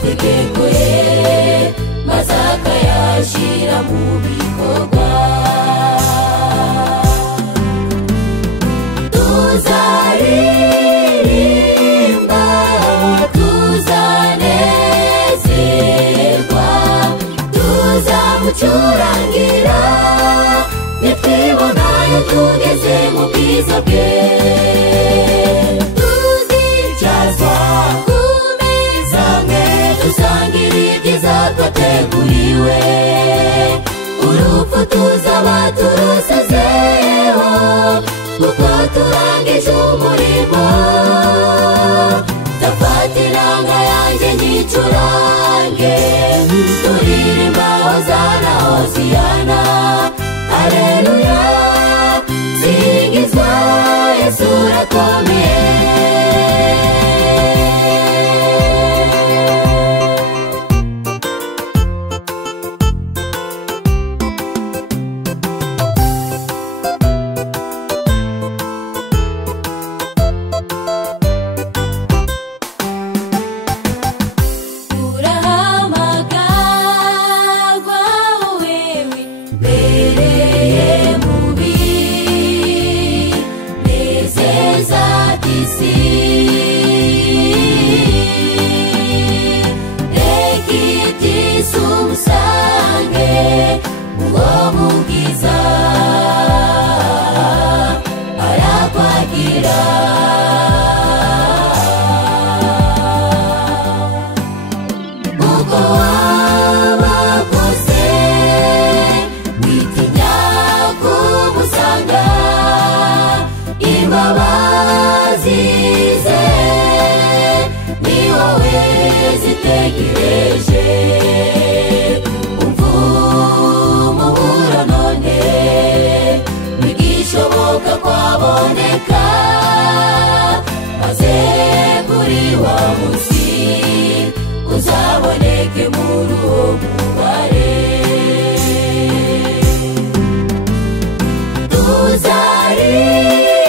amategeko ye maze akayashyira mu bikorwa. Tuzaririmba tuzanezerwa tuzamucurangira nitwibonayo tugeze mu bwiza bwe. Tuzicazwa ku meza amwe dusangira ibyiza twateguriwe, urupfu tuzaba turusezeho kuko turangije umurimo. Ndafata inanga yanjye nyicurange turirimba hozana hoziyana haleluya, singizwa Yesu urakomeye. Zitegereje umvumuhura none bigishoboka kwaboneka, maze kuri wa munsi uzaboneke muri uwo mubare.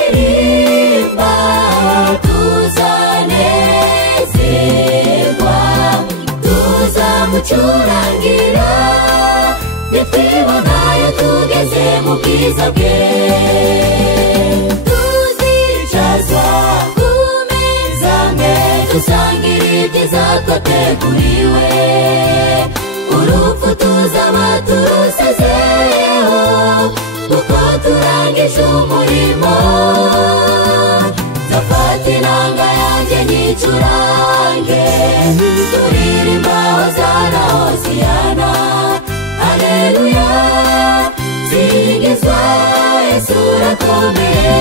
Tuzaririmba tuzanezerwa tuzamucurangira nitwibonayo tugeze mu bwiza bwe. Tuzicazwa ku meza amwe dusangira ibyiza twateguriwe, urupfu tuzaba turusezeho kuko turangije umurimo. Ndafata inanga yanjye nyicurange turirimba hozana hoziyana haleluya, singizwa Yesu urakomeye.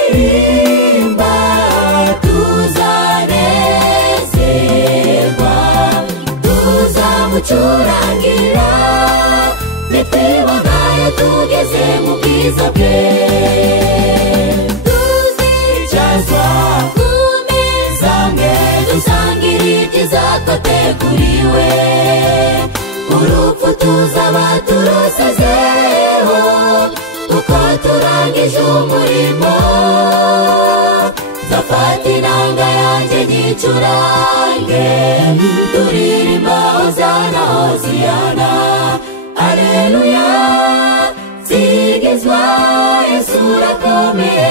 Tuzaririmba tuzanezerwa tuzamucurangira nitwibonayo tugeze mu bwiza bwe. Tuzicazwa ku meza amwe dusangira ibyiza twateguriwe, urupfu tuzaba turusezeho kuko turangije umurimo. Ndafata inanga yanjye nyicurange turirimba hozana hoziyana haleluya, singizwa Yesu urakomeye.